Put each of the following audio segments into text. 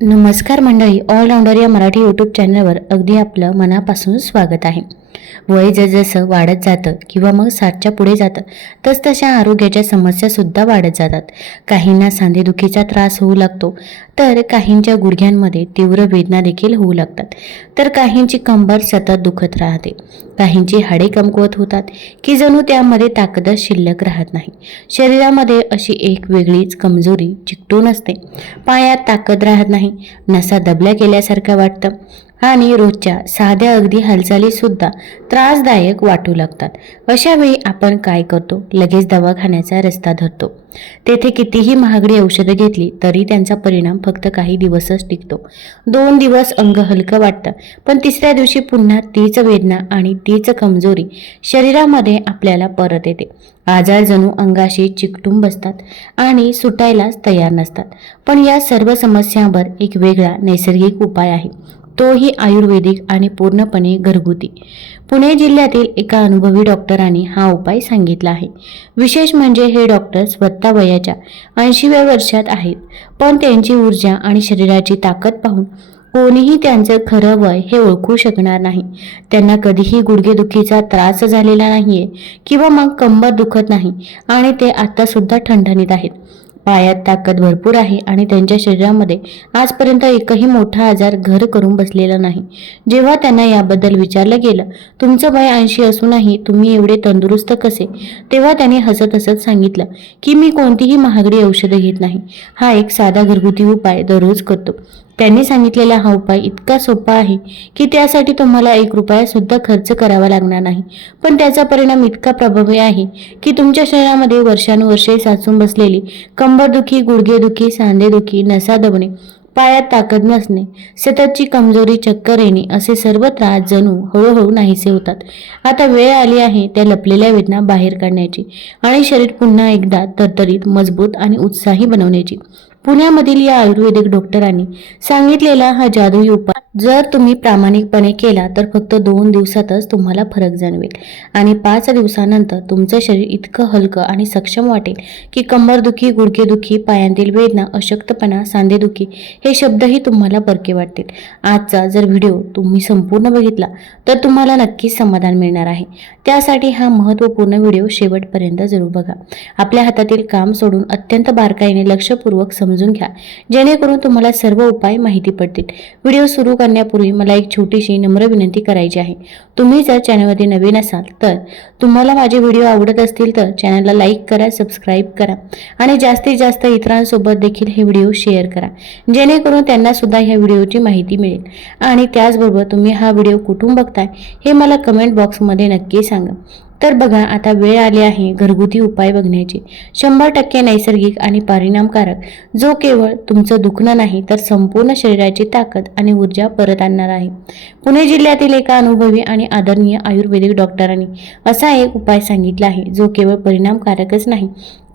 नमस्कार मंडळी ऑलराऊंडर या मराठी यूट्यूब चॅनलवर अगदी आपलं मनापासून स्वागत आहे. वय जसजसं वाढत जातं किंवा मग साठच्या पुढे जातं तसतशा आरोग्याच्या समस्यासुद्धा वाढत जातात. काहींना सांधेदुखीचा त्रास होऊ लागतो तर काहींच्या गुडघ्यांमध्ये तीव्र वेदना देखील होऊ लागतात. तर काहींची कंबर सतत दुखत राहते. काहींची हाडे कमकुवत होतात की जणू त्यामध्ये ताकदच शिल्लक राहत नाही. शरीरामध्ये अशी एक वेगळीच कमजोरी चिकटून असते. पायात ताकद राहत नाही नसा दबल्या गेल्यासारखं वाटतं. आणि रोजच्या साध्या अगदी हालचालीसुद्धा त्रासदायक वाटू लागतात. अशावेळी आपण काय करतो? लगेच दवाखान्याचा रस्ता धरतो. तेथे कितीही महागडी औषधं घेतली तरी त्यांचा परिणाम फक्त काही दिवसच टिकतो. दोन दिवस अंग हलकं वाटतं पण तिसऱ्या दिवशी पुन्हा तीच वेदना आणि तीच कमजोरी शरीरामध्ये आपल्याला परत येते. आजार जणू अंगाशी चिकटून बसतात आणि सुटायलाच तयार नसतात. पण या सर्व समस्यांवर एक वेगळा नैसर्गिक उपाय आहे. तोही आयुर्वेदिक आणि पूर्णपणे घरगुती. पुणे जिल्ह्यातील एका अनुभवी डॉक्टरांनी हा उपाय सांगितला आहे. विशेष म्हणजे हे डॉक्टर स्वतः वयाच्या ऐंशीव्या वर्षात आहेत पण त्यांची ऊर्जा आणि शरीराची ताकद पाहून कोणीही त्यांचं खरं वय हे ओळखू शकणार नाही. त्यांना कधीही गुडघेदुखीचा त्रास झालेला नाहीये किंवा मग कंबर दुखत नाही आणि ते आत्तासुद्धा ठणठणीत आहेत. पायात ताकद भरपूर आहे आणि त्यांच्या शरीरामध्ये आजपर्यंत एकही मोठा आजार घर करून बसलेला नाही. जेव्हा त्यांना याबद्दल विचारलं गेलं तुमचं वय ऐंशी असूनही तुम्ही एवढे तंदुरुस्त कसे? तेव्हा त्यांनी हसत हसत सांगितलं की मी कोणतीही महागडी औषधं घेत नाही. हा एक साधा घरगुती उपाय दररोज करतो. त्यांनी सांगितलेला हा उपाय इतका सोपा आहे की त्यासाठी तुम्हाला एक रुपया सुद्धा खर्च करावा लागणार नाही. पण त्याचा परिणाम इतका प्रभावी आहे की तुमच्या शरीरामध्ये वर्षानुवर्षे साचून बसलेली कंबरदुखी गुडघेदुखी सांधेदुखी नसा दबणे पायात ताकद नसणे सततची कमजोरी चक्कर येणे असे सर्व त्रास जणू हळूहळू नाहीसे होतात. आता वेळ आली आहे त्या लपलेल्या वेदना बाहेर काढण्याची आणि शरीर पुन्हा एकदा तरतरीत मजबूत आणि उत्साही बनवण्याची. पुण्यामधील या आयुर्वेदिक डॉक्टरांनी सांगितलेला हा जादुई उपाय जर तुम्ही प्रामाणिकपणे केला तर फक्त दोन दिवसातच तुम्हाला फरक जाणवेल. आणि पाच दिवसानंतर तुमचं शरीर इतकं हलकं आणि सक्षम वाटेल की कंबरदुखी गुडघेदुखी पायांतील वेदना अशक्तपणा सांधेदुखी हे शब्दही तुम्हाला बरके वाटतील. आजचा जर व्हिडिओ तुम्ही संपूर्ण बघितला तर तुम्हाला नक्कीच समाधान मिळणार आहे. त्यासाठी हा महत्त्वपूर्ण व्हिडिओ शेवटपर्यंत जरूर बघा. आपल्या हातातील काम सोडून अत्यंत बारकाईने लक्षपूर्वक सम समजून घ्या. जेणेकरून तुम्हाला सर्व उपाय माहिती पडतील. व्हिडिओ सुरू करण्यापूर्वी मला एक छोटीशी नम्र विनंती करायची आहे. तुम्ही जर चॅनलमध्ये नवीन असाल तर तुम्हाला माझे व्हिडिओ आवडत असतील तर चॅनलला लाईक करा सबस्क्राईब करा आणि जास्तीत जास्त इतरांसोबत देखील हे व्हिडिओ शेअर करा. जेणेकरून त्यांना सुद्धा ह्या व्हिडिओची माहिती मिळेल. आणि त्याचबरोबर तुम्ही हा व्हिडिओ कुठून बघताय हे मला कमेंट बॉक्समध्ये नक्की सांगा. तर बघा आता वेळ आली आहे घरगुती उपाय बघण्याची. शंभर टक्के नैसर्गिक आणि परिणामकारक. जो केवळ तुमचं दुखणं नाही तर संपूर्ण शरीराची ताकद आणि ऊर्जा परत आणणार आहे. पुणे जिल्ह्यातील एका अनुभवी आणि आदरणीय आयुर्वेदिक डॉक्टरांनी असा एक उपाय सांगितला आहे जो केवळ परिणामकारकच नाही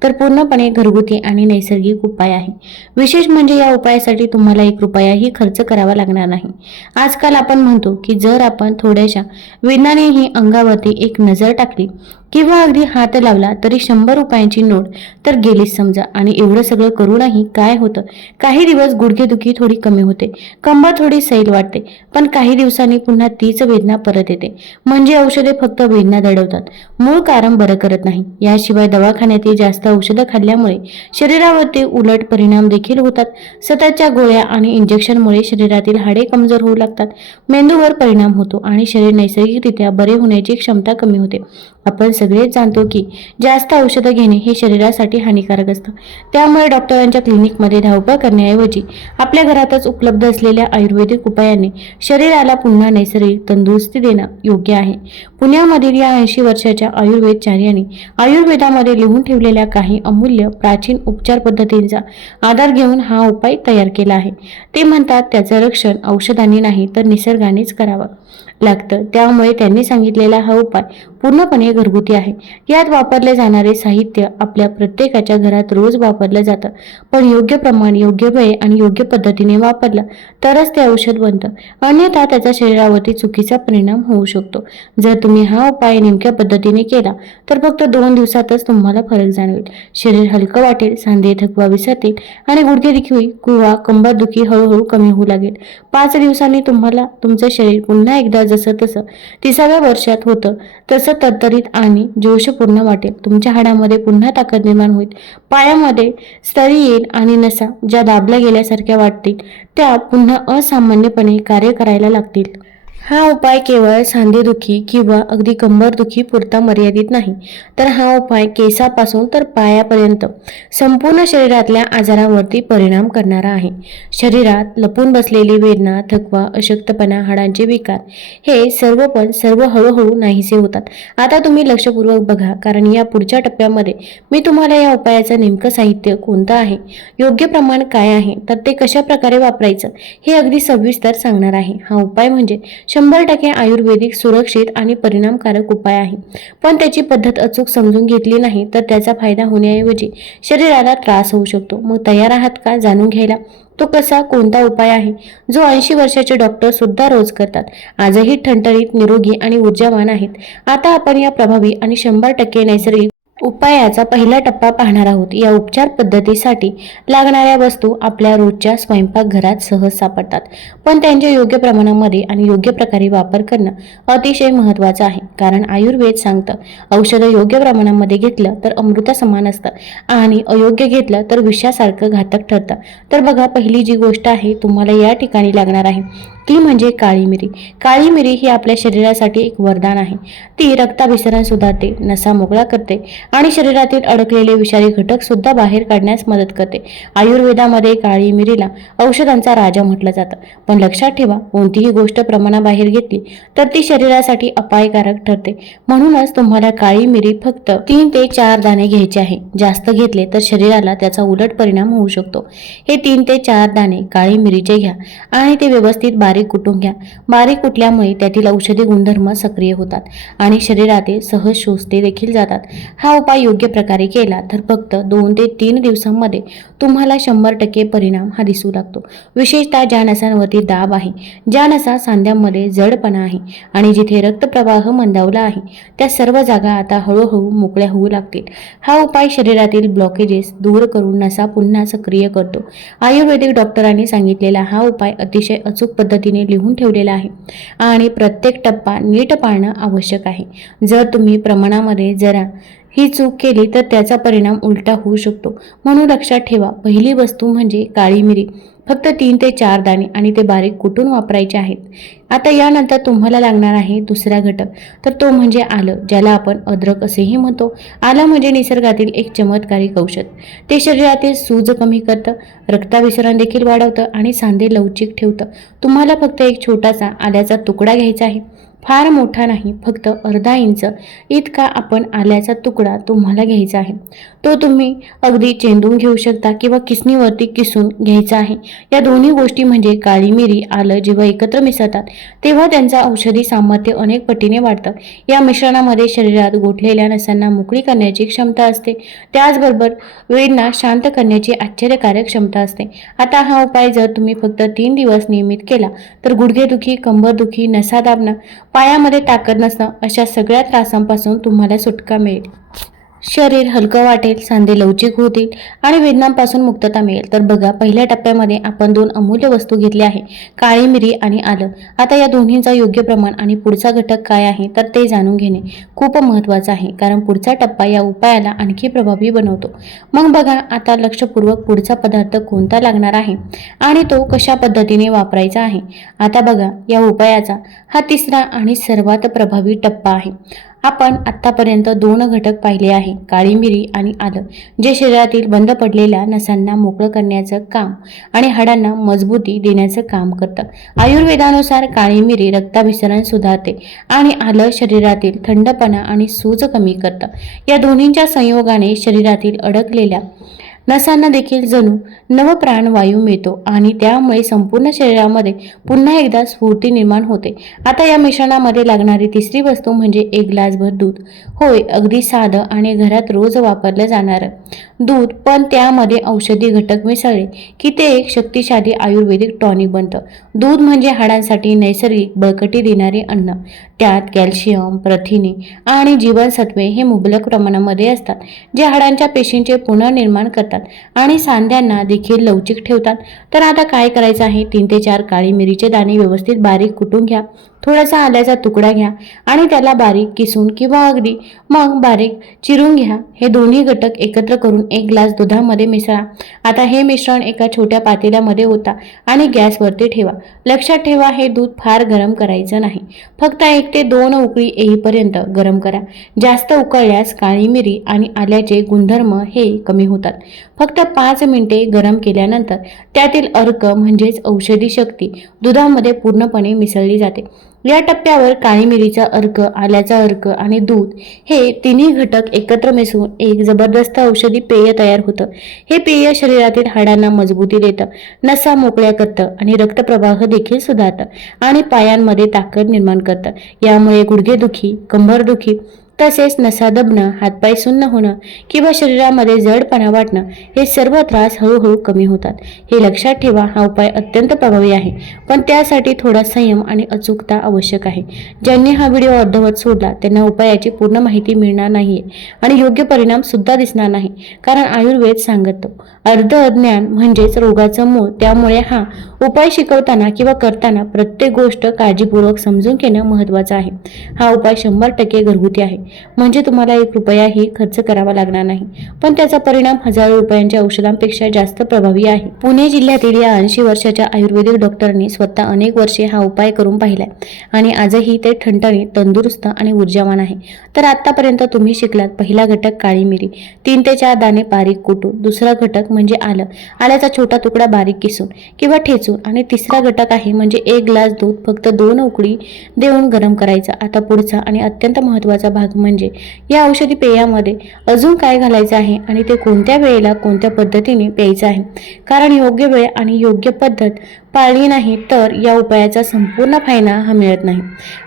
तर पूर्णपणे घरगुती आणि नैसर्गिक उपाय आहे. विशेष म्हणजे या उपायासाठी तुम्हाला एक रुपयाही खर्च करावा लागणार नाही. आजकाल आपण म्हणतो की जर आपण थोड्याशा विनानेही अंगावरती एक नजर टाकली किंवा अगदी हात लावला तरी शंभर रुपयांची नोट तर गेलीच समजा. आणि एवढं सगळं करूनही काय होतं? काही दिवस गुडघेदुखी थोडी कमी होते. कंबर थोडी सैल वाटते. पण काही दिवसांनी पुन्हा तीच वेदना परत येते. म्हणजे औषधे फक्त वेदना दडवतात. मूळ कारण बरं करत नाही. याशिवाय दवाखान्यातील जास्त औषधं खाल्ल्यामुळे शरीरावरती उलट परिणाम देखील होतात. सततच्या गोळ्या आणि इंजेक्शनमुळे शरीरातील हाडे कमजोर होऊ लागतात. मेंदूवर परिणाम होतो आणि शरीर नैसर्गिकरित्या बरे होण्याची क्षमता कमी होते. आपण सगळेच जाणतो की जास्त औषधं घेणे हे शरीरासाठी हानिकारक असतं. त्यामुळे डॉक्टरांच्या क्लिनिकमध्ये धावपळ करण्याऐवजी आपल्या घरातच उपलब्ध असलेल्या आयुर्वेदिक उपायाने शरीराला पुन्हा नैसर्गिक तंदुरुस्ती देणं योग्य आहे. पुण्यामधील या ऐंशी वर्षाच्या आयुर्वेदचार्याने आयुर्वेदामध्ये लिहून ठेवलेल्या काही अमूल्य प्राचीन उपचार पद्धतींचा आधार घेऊन हा उपाय तयार केला आहे. ते म्हणतात त्याचं रक्षण औषधांनी नाही तर निसर्गानेच करावं लागतं. त्यामुळे त्यांनी सांगितलेला हा उपाय पूर्णपणे घरगुती आहे. यात वापरले जाणारे साहित्य आपल्या प्रत्येकाच्या घरात रोज वापरलं जातं. पण योग्य प्रमाण योग्य वेळ आणि योग्य पद्धतीने वापरलं तरच ते औषध बनतं. अन्यथा त्याचा शरीरावरती चुकीचा परिणाम होऊ शकतो. जर तुम्ही हा उपाय नेमक्या पद्धतीने केला तर फक्त दोन दिवसातच तुम्हाला फरक जाणवेल. शरीर हलकं वाटेल सांधे थकवा विसरतील आणि गुडघेदुखी किंवा कंबरदुखी हळूहळू कमी होऊ लागेल. पाच दिवसांनी तुम्हाला तुमचं शरीर पुन्हा एकदा जसं तसं तिसाव्या वर्षात होतं तसं तरतरीत आणि जोशपूर्ण वाटेल. तुमच्या हाडामध्ये पुन्हा ताकद निर्माण होईल. पायामध्ये स्तरी येईल आणि नसा ज्या दाबल्या गेल्यासारख्या वाटतील त्या पुन्हा असामान्यपणे कार्य करायला लागतील. हा उपाय केवळ सांधेदुखी किंवा अगदी कंबरदुखी पुरता मर्यादित नाही. तर हा उपाय केसापासून तर पायापर्यंत संपूर्ण शरीरातल्या आजारावरती परिणाम करणारा आहे. शरीरात लपून बसलेली वेदना थकवा अशक्तपणा हाडांचे विकार हे सर्व पण सर्व हळूहळू नाहीसे होतात. आता तुम्ही लक्षपूर्वक बघा कारण या पुढच्या टप्प्यामध्ये मी तुम्हाला या उपायाचं नेमकं साहित्य कोणतं आहे योग्य प्रमाण काय आहे तर ते कशा प्रकारे वापरायचं हे अगदी सविस्तर सांगणार आहे. हा उपाय म्हणजे शंभर टक्के आयुर्वेदिक सुरक्षित आणि परिणामकारक उपाय आहे. पण त्याची पद्धत अचूक समजून घेतली नाही तर त्याचा फायदा होण्याऐवजी शरीराला त्रास होऊ शकतो. मग तयार आहात का? जाणून घ्यायला. तो कसा कोणता उपाय आहे? जो ऐंशी वर्षाचे डॉक्टर सुद्धा रोज करतात. आजही ठणठणीत निरोगी आणि ऊर्जावान आहेत. आता आपण या प्रभावी आणि शंभर टक्के नैसर्गिक उपायाचा पहिला टप्पा पाहणार आहोत. या उपचार पद्धतीसाठी लागणाऱ्या वस्तू आपल्या रोजच्या स्वयंपाकघरात सहज सापडतात. पण त्यांच्या योग्य प्रमाणामध्ये आणि योग्य प्रकारे वापर करणं अतिशय महत्त्वाचं आहे. कारण आयुर्वेद सांगतं औषधं योग्य प्रमाणामध्ये घेतलं तर अमृता समान असतं आणि अयोग्य घेतलं तर विषासारखं घातक ठरतं. तर बघा पहिली जी गोष्ट आहे तुम्हाला या ठिकाणी लागणार आहे. ती म्हणजे काळी मिरी काळी मिरी ही आपल्या शरीरासाठी एक वरदान आहे. ती रक्ताभिसरण सुधारते नसा मोकळा करते आणि शरीरातील अडकलेले विषारी घटक सुद्धा बाहेर काढण्यास मदत करते. आयुर्वेदामध्ये काळी मिरीला औषधांचा राजा म्हटलं जातं. पण लक्षात ठेवा कोणतीही गोष्ट प्रमाणाबाहेर घेतली तर ती शरीरासाठी अपायकारक ठरते. म्हणूनच तुम्हाला काळी मिरी फक्त तीन ते चार दाणे घ्यायचे आहे. जास्त घेतले तर शरीराला त्याचा उलट परिणाम होऊ शकतो. हे तीन ते चार दाणे काळी मिरीचे घ्या आणि ते व्यवस्थित बारीक कुटून घ्या. बारीक कुटल्यामुळे त्यातील औषधी गुणधर्म सक्रिय होतात आणि शरीरातील सहज शोषते देखील जातात. हा हा उपाय योग्य प्रकारे केला तर फक्त दोन ते तीन दिवसांमध्ये तुम्हाला शंभर टक्के परिणाम हा दिसू लागतो. विशेषतः ज्या नसांवरती दाब आहे ज्या नसा सांध्यांमध्ये जडपणा आहे आणि जिथे रक्तप्रवाह मंदावला आहे त्या सर्व जागा आता हळूहळू मोकळ्या होऊ लागतील. हा उपाय शरीरातील ब्लॉकेजेस दूर करून नसा पुन्हा सक्रिय करतो. आयुर्वेदिक डॉक्टरांनी सांगितलेला हा उपाय अतिशय अचूक पद्धतीने लिहून ठेवलेला आहे आणि प्रत्येक टप्पा नीट पाळणं आवश्यक आहे. जर तुम्ही प्रमाणामध्ये जरा ही चूक केली तर त्याचा परिणाम उलटा होऊ शकतो. म्हणून लक्षात ठेवा पहिली वस्तू म्हणजे काळी मिरी फक्त तीन ते चार दाणे आणि ते बारीक कुटून वापरायचे आहेत. आता यानंतर तुम्हाला लागणार आहे दुसरा घटक. तर तो म्हणजे आलं ज्याला आपण अद्रक असेही म्हणतो. आलं म्हणजे निसर्गातील एक चमत्कारिक औषध. ते शरीरातील सूज कमी करतं रक्ताभिसरण देखील वाढवतं आणि सांधे लवचिक ठेवतं. तुम्हाला फक्त एक छोटासा आल्याचा तुकडा घ्यायचा आहे. फार मोठा नाही फक्त अर्धा इंच. इतका आपण आल्याचा तुकडा तुम्हाला घ्यायचा आहे. तो तुम्ही अगदी चेंदून घेऊ शकता किंवा किसणीवरती किसून घ्यायचा आहे. या दोन्ही गोष्टी म्हणजे काळी मिरी आलं जेव्हा एकत्र मिसळतात तेव्हा त्यांचा औषधी सामर्थ्य अनेक पटीने वाढतं. या मिश्रणामध्ये शरीरात गोठलेल्या नसांना मोकळी करण्याची क्षमता असते. त्याचबरोबर वेदना शांत करण्याची आश्चर्यकारक क्षमता असते. आता हा उपाय जर तुम्ही फक्त तीन दिवस नियमित केला तर गुडघेदुखी कंबरदुखी नसा दाबणं पायामध्ये ताकद नसणं अशा सगळ्या त्रासांपासून तुम्हाला सुटका मिळेल. शरीर हलकं वाटेल सांधे लवचिक होतील आणि वेदनांपासून मुक्तता मिळेल. तर बघा पहिल्या टप्प्यामध्ये आपण दोन अमूल्य वस्तू घेतल्या आहे काळी मिरी आणि आलं. आता या दोन्हींचा योग्य प्रमाण आणि पुढचा घटक काय आहे तर ते जाणून घेणे खूप महत्त्वाचं आहे कारण पुढचा टप्पा या उपायाला आणखी प्रभावी बनवतो. मग बघा आता लक्षपूर्वक पुढचा पदार्थ कोणता लागणार आहे आणि तो कशा पद्धतीने वापरायचा आहे. आता बघा या उपायाचा हा तिसरा आणि सर्वात प्रभावी टप्पा आहे. आपण आत्तापर्यंत दोन घटक पाहिले आहे काळी मिरी आणि आलं जे शरीरातील बंद पडलेल्या नसांना मोकळं करण्याचं काम आणि हाडांना मजबूती देण्याचं काम करतं. आयुर्वेदानुसार काळी मिरी रक्ताभिसरण सुधारते आणि आलं शरीरातील थंडपणा आणि सूज कमी करतं. या दोन्हींच्या संयोगाने शरीरातील अडकलेल्या नसांना देखील जणू नवप्राण वायू मिळतो आणि त्यामुळे संपूर्ण शरीरामध्ये पुन्हा एकदा स्फूर्ती निर्माण होते. आता या मिश्रणामध्ये लागणारी तिसरी वस्तू म्हणजे एक ग्लासभर दूध. होय अगदी साधं आणि घरात रोज वापरलं जाणारं दूध पण त्यामध्ये औषधी घटक मिसळले की ते एक शक्तिशाली आयुर्वेदिक टॉनिक बनतं. दूध म्हणजे हाडांसाठी नैसर्गिक बळकटी देणारे अन्न. त्यात कॅल्शियम प्रथिने आणि जीवनसत्वे हे मुबलक प्रमाणामध्ये असतात जे हाडांच्या पेशींचे पुनर्निर्माण करतात. आणि सांध्यांना देखील लवचिक ठेवतात. तर आता काय करायचं आहे? तीन ते चार काळी मिरीचे दाणे व्यवस्थित बारीक कुटून घ्या. थोडासा आल्याचा तुकडा घ्या. आणि त्याला बारीक किसून किंवा अगदी मग बारीक चिरून घ्या. हे दोन्ही घटक एकत्र करून एक ग्लास दुधामध्ये मिसळा. आता हे मिश्रण एका छोट्या पातेल्यामध्ये होता आणि गॅसवरती ठेवा. लक्षात ठेवा हे दूध फार गरम करायचं नाही. फक्त एक ते दोन उकळी येईपर्यंत गरम करा. जास्त उकळल्यास काळी मिरी आणि आल्याचे गुणधर्म हे कमी होतात. फक्त पाच मिनिटे गरम केल्यानंतर त्यातील अर्क म्हणजेच औषधी शक्ती दुधामध्ये पूर्णपणे मिसळली जाते. या टप्प्यावर काळी मिरीचा अर्क आल्याचा अर्क आणि दूध हे तिन्ही घटक एकत्र मिसळून एक जबरदस्त औषधी पेय तयार होतं. हे पेय शरीरातील हाडांना मजबूती देतं नसा मोकळ्या करतं आणि रक्तप्रवाह देखील सुधारतं आणि पायांमध्ये ताकद निर्माण करतं. यामुळे गुडघेदुखी कंबरदुखी तसेच नसा दबणं हातपाय सुन्न होणं किंवा शरीरामध्ये जडपणा वाटणं हे सर्व त्रास हळूहळू कमी होतात. हे लक्षात ठेवा हा उपाय अत्यंत प्रभावी आहे. पण त्यासाठी थोडा संयम आणि अचूकता आवश्यक आहे. ज्यांनी हा व्हिडिओ अर्धवत सोडला त्यांना उपायाची पूर्ण माहिती मिळणार नाही आणि योग्य परिणाम सुद्धा दिसणार नाही कारण आयुर्वेद सांगतो. अर्ध अज्ञान म्हणजेच रोगाचं मूळ. त्यामुळे हा उपाय शिकवताना किंवा करताना प्रत्येक गोष्ट काळजीपूर्वक समजून घेणं महत्त्वाचं आहे. हा उपाय शंभर टक्के घरगुती आहे. म्हणजे तुम्हाला एक रुपयाही खर्च करावा लागणार नाही. पण त्याचा परिणाम हजारो रुपयांच्या औषधांपेक्षा जास्त प्रभावी आहे. पुणे जिल्ह्यातील या ऐंशी वर्षाच्या आयुर्वेदिक डॉक्टरांनी स्वतः अनेक वर्षे हा उपाय करून पाहिलाय. आणि आजही ते ठणठणीत तंदुरुस्त आणि ऊर्जावान आहे. तर आतापर्यंत तुम्ही शिकलात पहिला घटक काळी मिरी. तीन ते चार दाणे बारीक कुटून. दुसरा घटक म्हणजे आलं. आल्याचा छोटा तुकडा बारीक किसून किंवा ठेचून. आणि तिसरा घटक आहे म्हणजे एक ग्लास दूध फक्त दोन उकळी देऊन गरम करायचा. आता पुढचा आणि अत्यंत महत्त्वाचा भाग म्हणजे या औषधी पेयामध्ये अजून काय घालायचं आहे आणि ते कोणत्या वेळेला कोणत्या पद्धतीने प्यायचं आहे? कारण योग्य वेळ आणि योग्य पद्धत पाळली नाही तर या उपायाचा संपूर्ण फायदा हा मिळत नाही.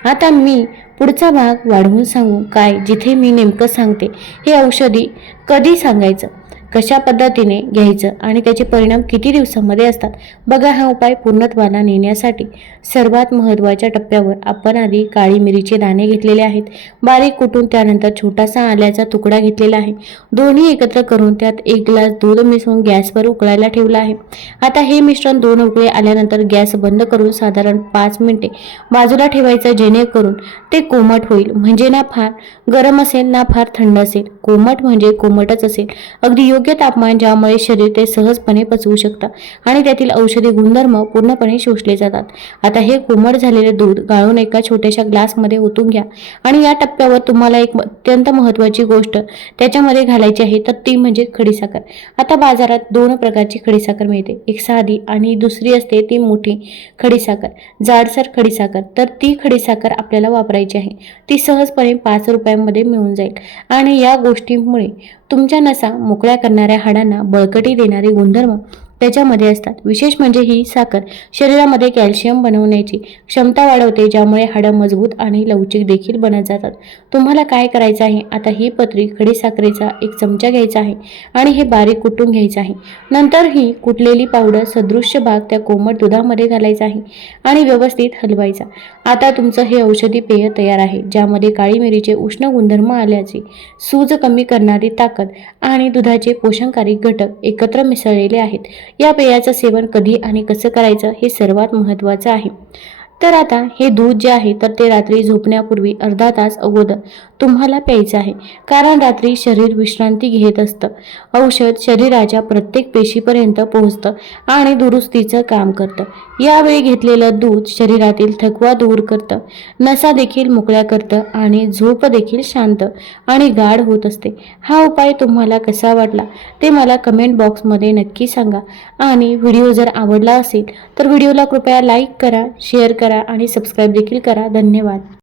आता मी पुढचा भाग वाढवून सांगू काय जिथे मी नेमकं सांगते हे औषधी कधी सांगायचं? कशा पद्धतीने घ्यायचं आणि त्याचे परिणाम किती दिवसामध्ये असतात? बघा हा उपाय पूर्णत्वाला नेण्यासाठी. सर्वात महत्त्वाच्या टप्प्यावर आपण आधी काळी मिरीचे दाणे घेतलेले आहेत. बारीक कुटून त्यानंतर छोटासा आल्याचा तुकडा घेतलेला आहे. दोन्ही एकत्र करून त्यात एक ग्लास दूध मिसळून गॅसवर उकळायला ठेवला आहे. आता हे मिश्रण दोन उकळे आल्यानंतर गॅस बंद करून साधारण पाच मिनिटे बाजूला ठेवायचं जेणेकरून ते कोमट होईल. म्हणजे ना फार गरम असेल ना फार थंड असेल. कोमट म्हणजे कोमटच असेल. अगदी योग्य तापमान ज्यामुळे शरीर ते सहजपणे पचवू शकतं आणि त्यातील औषधी गुणधर्म पूर्णपणे शोषले जातात. आता हे कोमट झालेले दूध गाळून एका छोट्याशा ग्लासमध्ये ओतून घ्या आणि या टप्प्यावर तुम्हाला एक अत्यंत महत्त्वाची गोष्ट त्याच्यामध्ये घालायची आहे तर ती म्हणजे खडीसाखर. आता बाजारात दोन प्रकारची खडीसाखर मिळते. एक साधी आणि दुसरी असते ती मोठी खडीसाखर. जाडसर खडीसाखर. तर ती खडीसाखर आपल्याला वापरायची आहे. ती सहजपणे पाच रुपयांमध्ये मिळून जाईल. आणि या गोष्टीमुळे तुमच्या नसा मोकळ्या करणाऱ्या हाडांना बळकटी देणारे गुणधर्म त्याच्यामध्ये असतात. विशेष म्हणजे ही साखर शरीरामध्ये कॅल्शियम बनवण्याची क्षमता वाढवते ज्यामुळे हाडं मजबूत आणि लवचिक देखील बनत जातात. तुम्हाला काय करायचं आहे? आता ही पत्री खडी साखरेचा एक चमचा घ्यायचा आहे आणि हे बारीक कुटून घ्यायचं आहे. नंतर ही कुटलेली पावडर सदृश्य भाग त्या कोमट दुधामध्ये घालायचा आहे आणि व्यवस्थित हलवायचा. आता तुमचं हे औषधी पेय तयार आहे ज्यामध्ये काळी मिरीचे उष्ण गुणधर्म आल्याचे सूज कमी करणारी ताकद आणि दुधाचे पोषणकारी घटक एकत्र मिसळलेले आहेत. या पेयाचं सेवन कधी आणि कसं करायचं हे सर्वात महत्त्वाचं आहे. तर आता हे दूध जे आहे तर ते रात्री झोपण्यापूर्वी अर्धा तास अगोदर तुम्हाला प्यायचं आहे. कारण रात्री शरीर विश्रांती घेत असतं. औषध शरीराच्या प्रत्येक पेशीपर्यंत पोहोचतं आणि दुरुस्तीचं काम करतं. यावेळी घेतलेलं दूध शरीरातील थकवा दूर करतं. नसा देखील मोकळ्या करतं आणि झोप देखील शांत आणि गाढ होत असते. हा उपाय तुम्हाला कसा वाटला ते मला कमेंट बॉक्समध्ये नक्की सांगा. आणि व्हिडिओ जर आवडला असेल तर व्हिडिओला कृपया लाईक करा शेअर करा करा आणि सबस्क्राईब देखील करा. धन्यवाद.